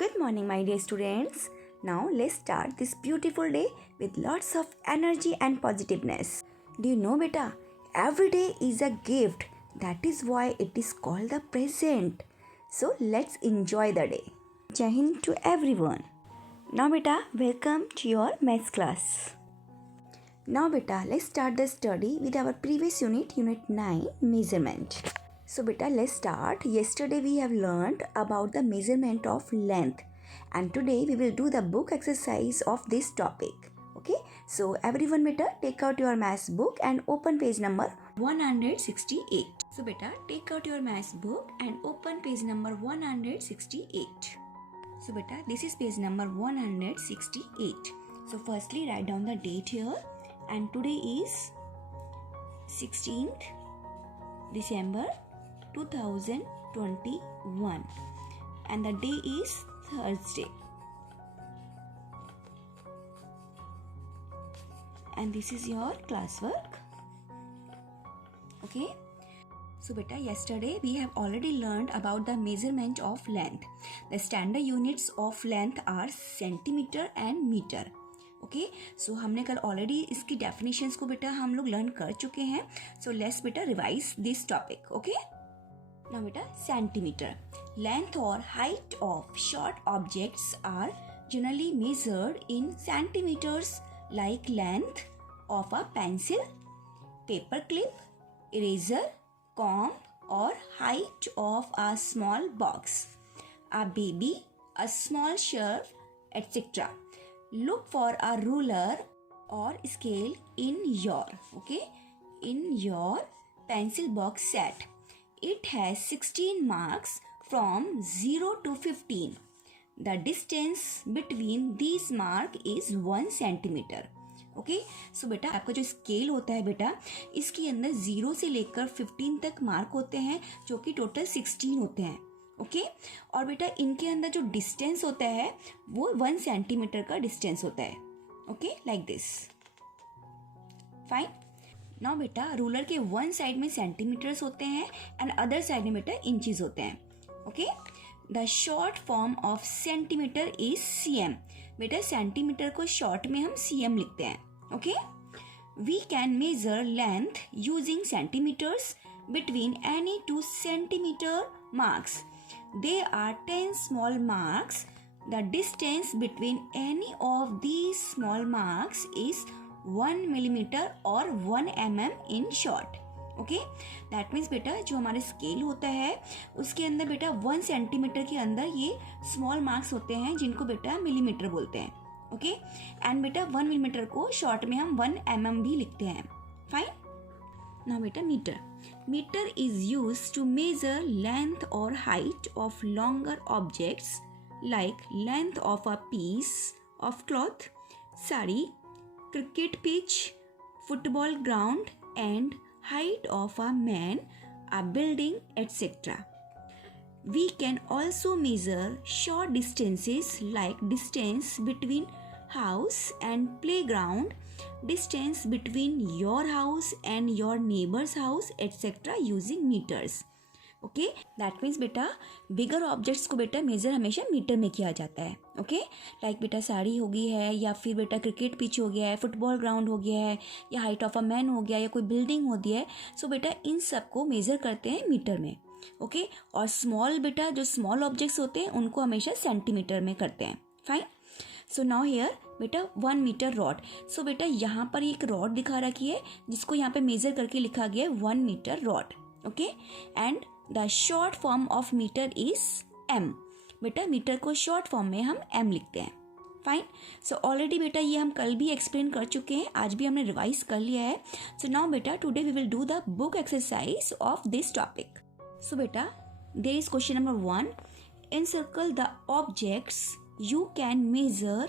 Good morning, my dear students. Now let's start this beautiful day with lots of energy and positiveness. Do you know, beta? Every day is a gift. That is why it is called the present. So let's enjoy the day. Jai Hind to everyone. Now, beta, welcome to your maths class. Now, beta, let's start the study with our previous unit, Unit 9, Measurement. So beta, let's start. Yesterday we have learned about the measurement of length, and today we will do the book exercise of this topic. Okay, so everyone beta, take out your maths book and open page number 168. So beta, take out your maths book and open page number 168. So beta, this is page number 168. So firstly write down the date here, and today is 16th December 2021 and the day is Thursday, and this is your classwork. Okay, so beta, yesterday we have already learned about the measurement of length. The standard units of length are centimeter and meter. Okay, so हमने कल already इसकी definitions को बेटा हम लोग learn कर चुके हैं. सो लेट्स बेटा revise this topic. Okay, now बेटा सेंटीमीटर. लेंथ और height of short objects are generally measured in centimetres like length of a pencil, paper clip, eraser, comb और height of a small box, a baby, a small shelf, etcetera. Look for a ruler or scale in your pencil box set. It has 16 marks from 0 to 15. The distance between these marks is 1 centimeter. Okay, so बेटा आपका जो scale होता है बेटा, इसके अंदर 0 से लेकर 15 तक मार्क होते हैं जो कि टोटल 16 होते हैं. ओके, और बेटा इनके अंदर जो डिस्टेंस होता है वो 1 सेंटीमीटर का डिस्टेंस होता है. Okay, like this. Fine. Now बेटा रूलर के वन साइड में सेंटीमीटर्स होते हैं एंड अदर साइड में बेटा इंचेस होते हैं. Okay, the short form of centimetre is cm. बेटा सेंटीमीटर को शॉर्ट में हम cm लिखते हैं. Okay, we can measure length using centimetres between any 2 centimeter marks. There are 10 small marks. The distance between any of these small marks is 1 millimeter or 1 mm in short. Okay, that means बेटा जो हमारे scale होता है उसके अंदर बेटा 1 centimetre के अंदर ये स्मॉल मार्क्स होते हैं जिनको बेटा मिलीमीटर बोलते हैं. ओके, एंड बेटा 1 मिलीमीटर को शॉर्ट में हम 1 mm भी लिखते हैं. फाइन. नाउ बेटा metre. Meter is used to measure length or height of longer objects like length of a piece of cloth, sari, cricket pitch, football ground and height of a man, a building, etc. We can also measure short distances like distance between house and playground, distance between your house and your neighbor's house, etc. using meters. Okay, that means बेटा बिगर objects को बेटा major हमेशा metre में किया जाता है. Okay, like बेटा साड़ी हो गई है, या फिर बेटा क्रिकेट पिच हो गया है, फुटबॉल ग्राउंड हो गया है, या हाइट ऑफ अ मैन हो गया, या कोई बिल्डिंग होती है. सो बेटा इन सब को मेजर करते हैं मीटर में. ओके, और स्मॉल बेटा जो स्मॉल ऑब्जेक्ट्स होते हैं उनको हमेशा सेंटीमीटर में करते हैं. फाइन. सो नाउ हेयर बेटा 1 मीटर रॉड. सो बेटा यहाँ पर एक रॉड दिखा रखी है जिसको यहाँ पे मेजर करके लिखा गया है 1 metre rod. Okay, and the short form of metre is m. बेटा मीटर को शॉर्ट फॉर्म में हम m लिखते हैं. फाइन. सो ऑलरेडी बेटा ये हम कल भी एक्सप्लेन कर चुके हैं, आज भी हमने रिवाइज कर लिया है. सो नाउ बेटा today we will do the book exercise of this topic. So बेटा there is question number 1. Encircle the objects you can measure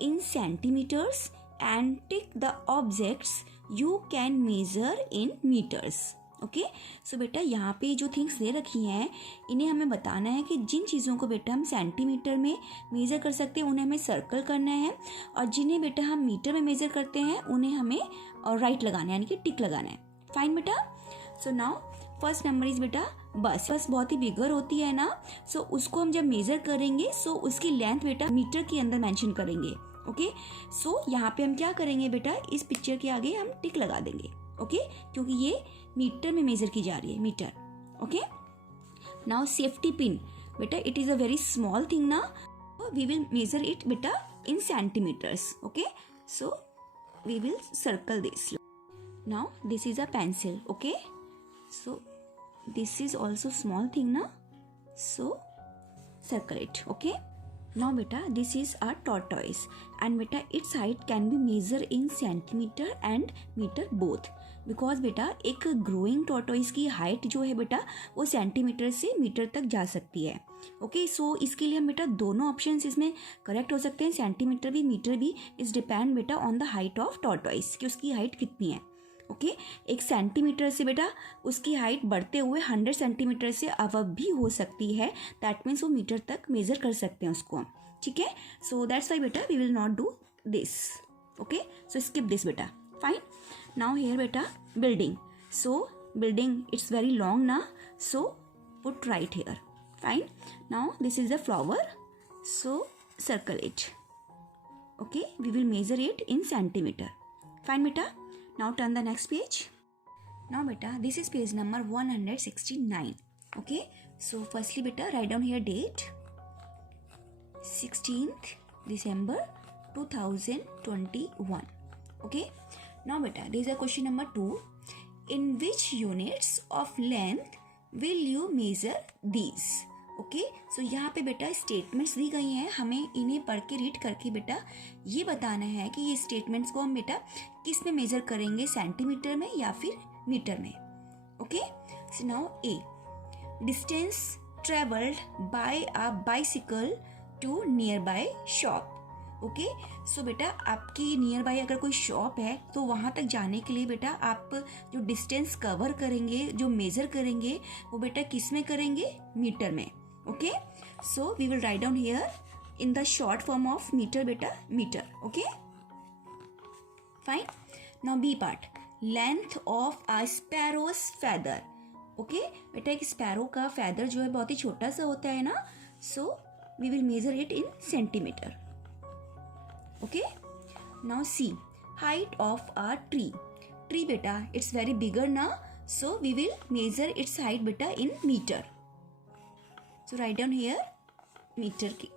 in centimeters and tick the objects you can measure in meters. Okay, so बेटा यहाँ पे जो things they रखी हैं इन्हें हमें बताना है कि जिन चीज़ों को बेटा हम सेंटीमीटर में मेज़र कर सकते हैं उन्हें हमें सर्कल करना है, और जिन्हें बेटा हम मीटर में मेज़र करते हैं उन्हें हमें राइट लगाना है, यानी कि टिक लगाना है. फाइन बेटा. So now first number is बेटा बस बहुत ही बिगर होती है ना, सो उसको हम जब मेजर करेंगे सो उसकी लेंथ बेटा मीटर के अंदर मेंशन करेंगे। ओके, सो यहाँ पे हम क्या करेंगे बेटा, इस पिक्चर के आगे हम टिक लगा देंगे। ओके, क्योंकि ये मीटर में मेजर की जा रही है, metre. Okay, now safety pin बेटा, it is a very small thing ना, वी विल मेजर इट बेटा in centimeters. Okay, so we will circle this. Now this is a pencil. Okay, so this is also small thing na, so circle it. Okay, now beta this is a tortoise and beta its height can be measured in centimeter and meter both, because बेटा एक growing tortoise की height जो है बेटा वो centimetre से metre तक जा सकती है। ओके, सो इसके लिए हम बेटा दोनों ऑप्शंस इसमें करेक्ट हो सकते हैं, सेंटीमीटर भी मीटर भी। इज डिपेंड बेटा on the height of tortoise कि उसकी हाइट कितनी है। ओके, एक सेंटीमीटर से बेटा उसकी हाइट बढ़ते हुए 100 सेंटीमीटर से अबव भी हो सकती है, दैट मीन्स वो मीटर तक मेजर कर सकते हैं उसको हम। ठीक है, सो दैट्स वाई बेटा we will not do this. Okay, so skip this बेटा, fine. Now here beta building, so building it's very long na, so put right here, fine. Now this is the flower, so circle it. Okay, we will measure it in centimeter, fine beta. Now turn the next page. Now beta this is page number 169. Okay, so firstly beta write down here date 16th December 2021. Okay, now beta there is a question number 2. In which units of length will you measure these? Okay, so यहाँ पे बेटा statements दी गई हैं, हमें इन्हें पढ़ के read करके बेटा ये बताना है कि ये स्टेटमेंट्स को हम बेटा किस में मेजर करेंगे, सेंटीमीटर में या फिर मीटर में। Okay, so now A, distance travelled by a bicycle to nearby shop. Okay, so बेटा आपकी नियर बाय अगर कोई शॉप है तो वहाँ तक जाने के लिए बेटा आप जो डिस्टेंस कवर करेंगे, जो मेजर करेंगे वो बेटा किस में करेंगे, मीटर में। Okay, so we will write down here in the short form of metre बेटा, metre. Okay, fine. Now B part, length of a sparrow's feather. Okay बेटा, एक स्पैरो का फैदर जो है बहुत ही छोटा सा होता है ना, so we will measure it in centimetre. Okay, now C, height of a tree. Tree beta it's very bigger na, so we will measure its height beta in meter. So write down here meter ki.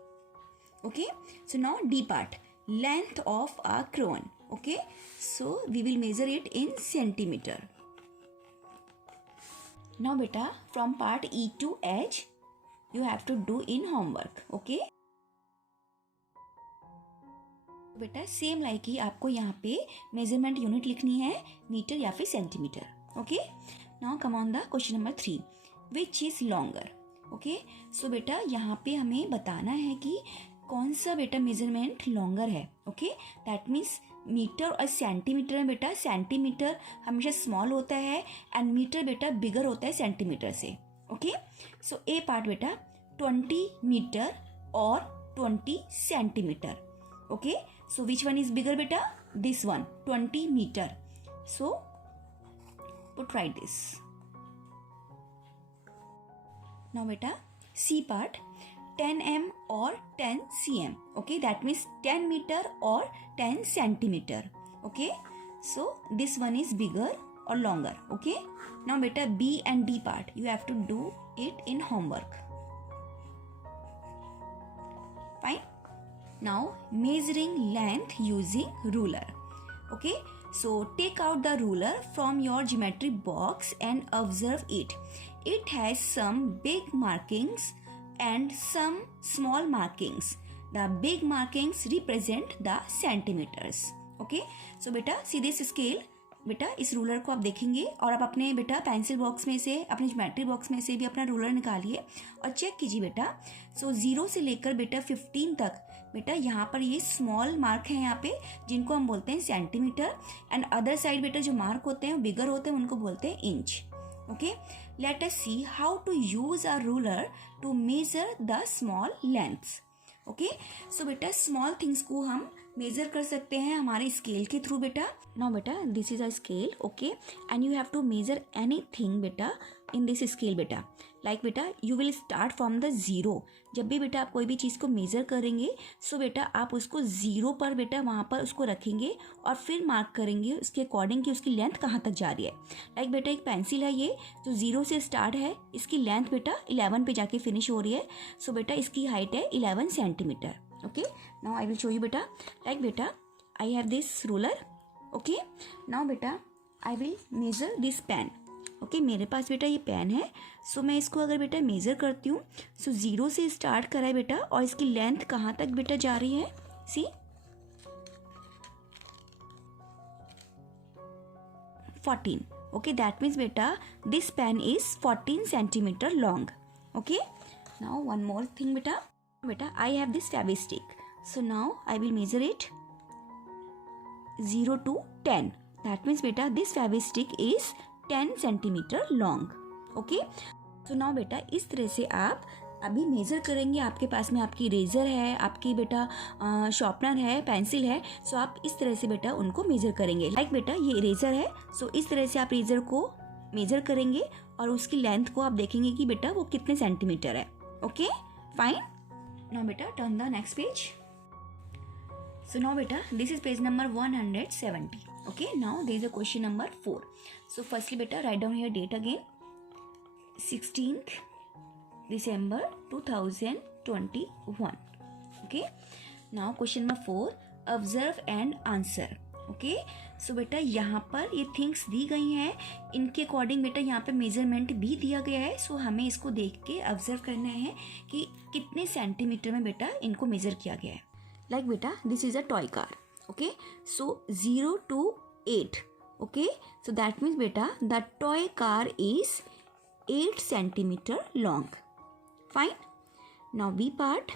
Okay, so now D part, length of a crayon. Okay, so we will measure it in centimeter. Now beta from part E to H you have to do in homework. Okay, बेटा same like he आपको यहाँ पे measurement unit लिखनी है, metre या फिर centimetre. Okay, now come on the question number 3, which is longer. Okay, so बेटा यहाँ पे हमें बताना है कि कौन सा बेटा मेजरमेंट लॉन्गर है। ओके, दैट मीन्स मीटर और सेंटीमीटर में बेटा सेंटीमीटर हमेशा स्मॉल होता है एंड मीटर बेटा बिगर होता है सेंटीमीटर से। ओके, सो ए पार्ट बेटा 20 मीटर और 20 centimetre. Okay, so which one is bigger beta? This one, 20 meter. So put right this. Now beta C part, 10 m or 10 cm. Okay, that means 10 meter or 10 centimeter. Okay, so this one is bigger or longer. Okay, now beta B and D part you have to do it in homework. Fine. Now measuring length using ruler. Okay, so take out the ruler from your geometry box and observe it. It has some big markings and some small markings. The big markings represent the centimeters. Okay, so beta see this scale, बेटा इस ruler को आप देखेंगे और आप अपने बेटा pencil box में से, अपने ज्योमेट्री बॉक्स में से भी अपना रूलर निकालिए और चेक कीजिए बेटा। सो 0 से लेकर बेटा 15 तक बेटा यहाँ पर ये स्मॉल मार्क हैं यहाँ पे, जिनको हम बोलते हैं सेंटीमीटर, एंड अदर साइड बेटा जो मार्क होते हैं बिगर होते हैं उनको बोलते हैं inch. Okay, let us see how to use a ruler to measure the small lengths. Okay, so बेटा स्मॉल थिंग्स को हम मेजर कर सकते हैं हमारे स्केल के थ्रू बेटा। नाउ बेटा this is a scale. Okay, and you have to measure anything बेटा इन दिस स्केल बेटा, लाइक बेटा you will start from the zero. जब भी बेटा आप कोई भी चीज़ को मेज़र करेंगे सो बेटा आप उसको ज़ीरो पर बेटा वहाँ पर उसको रखेंगे और फिर मार्क करेंगे उसके अकॉर्डिंग कि उसकी लेंथ कहाँ तक जा रही है। लाइक बेटा एक पेंसिल है ये जो ज़ीरो से स्टार्ट है, इसकी लेंथ बेटा 11 पे जाके फिनिश हो रही है। सो बेटा इसकी हाइट है 11 centimetre. Okay, now I will show you बेटा, लाइक बेटा I have this ruler. Okay, now बेटा I will measure this pen. Okay, मेरे पास बेटा ये पेन है। सो मैं इसको अगर बेटा मेज़र करती हूँ, सो ज़ीरो से स्टार्ट करा है बेटा और इसकी लेंथ कहाँ तक बेटा जा रही है, सी 14। ओके, दैट मीन्स बेटा this pen is 14 centimetre long. Okay, now one more thing बेटा I have this Fevistick. So now I will measure it 0 to 10। That means बेटा this Fevistick is 10 centimetre long. Okay, so now बेटा इस तरह से आप अभी measure करेंगे। आपके पास में आपकी इरेज़र है, आपकी बेटा शॉर्पनर है, पेंसिल है। सो आप इस तरह से बेटा उनको मेज़र करेंगे। लाइक बेटा ये इरेज़र है, सो इस तरह से आप इरेज़र को मेज़र करेंगे और उसकी लेंथ को आप देखेंगे कि बेटा वो कितने सेंटीमीटर है। Okay, fine. नाउ बेटा turn the next page. So now beta, this is page number 170. Okay, now there is a question number 4. So firstly beta, write down here date again. 16th December 2021. Okay, now question number 4, observe and answer. Okay, so बेटा यहाँ पर ये things दी गई हैं, इनके according बेटा यहाँ पे मेजरमेंट भी दिया गया है। सो हमें इसको देख के ऑब्जर्व करना है कि कितने सेंटीमीटर में बेटा इनको मेज़र किया गया है। Like beta, this is a toy car. Okay, so 0 to 8. Okay, so that means beta the toy car is 8 centimeter long. Fine. Now B part,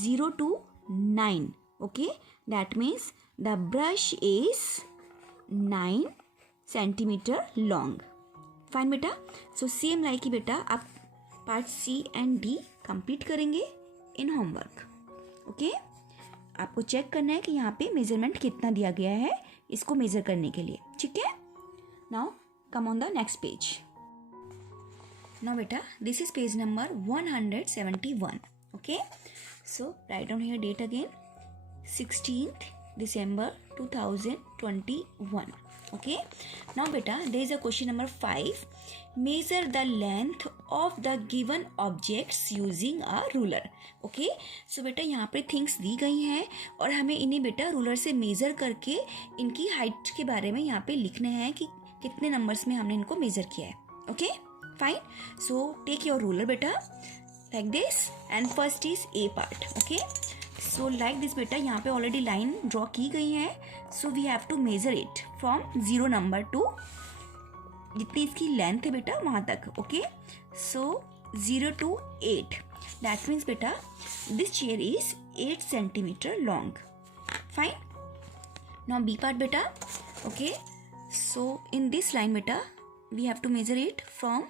0 to 9. Okay, that means the brush is 9 centimeter long. Fine beta. So same like ही बेटा आप part C and D complete करेंगे in homework. Okay, आपको check करना है कि यहाँ पे measurement कितना दिया गया है इसको मेजर करने के लिए। ठीक है, now come on the next page. Now बेटा this is page number 171। Okay, so write down here date again 16th December 2021। Okay, now beta there is a question number 5, measure the length of the given objects using a ruler। Okay, so बेटा यहाँ पे things दी गई हैं और हमें इन्हें बेटा ruler से मेज़र करके इनकी हाइट के बारे में यहाँ पे लिखना है कि कितने नंबर्स में हमने इनको मेज़र किया है। Okay, fine. So take your ruler बेटा like this and first is A part. Okay, so like this बेटा यहाँ पे ऑलरेडी लाइन ड्रॉ की गई है। सो we have to measure it from 0 number to जितनी इसकी लेंथ है बेटा वहाँ तक। Okay, so 0 to 8, that means बेटा this chair is 8 centimetre long. Fine. Now B part बेटा। Okay, so in this line बेटा we have to measure it from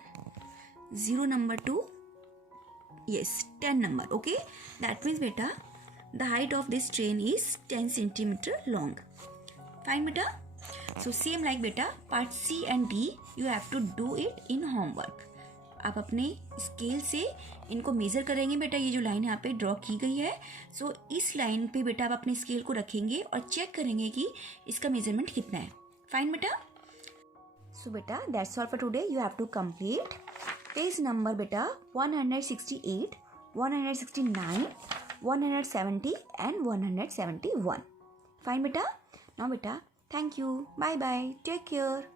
0 number to 10 number। Okay, that means beta the height of this train is 10 centimeter long। Fine beta, so same like beta part C and D you have to do it in homework। आप अपने scale से इनको measure करेंगे बेटा। ये जो line यहाँ पे ड्रॉ की गई है, सो इस लाइन पे बेटा आप अपने स्केल को रखेंगे और चेक करेंगे कि इसका मेजरमेंट कितना है। फाइन बेटा, सो बेटा that's all for today. You have to complete page number बेटा 168, 169, 170 and 171। फाइन बेटा। नाउ बेटा thank you, bye bye, take care.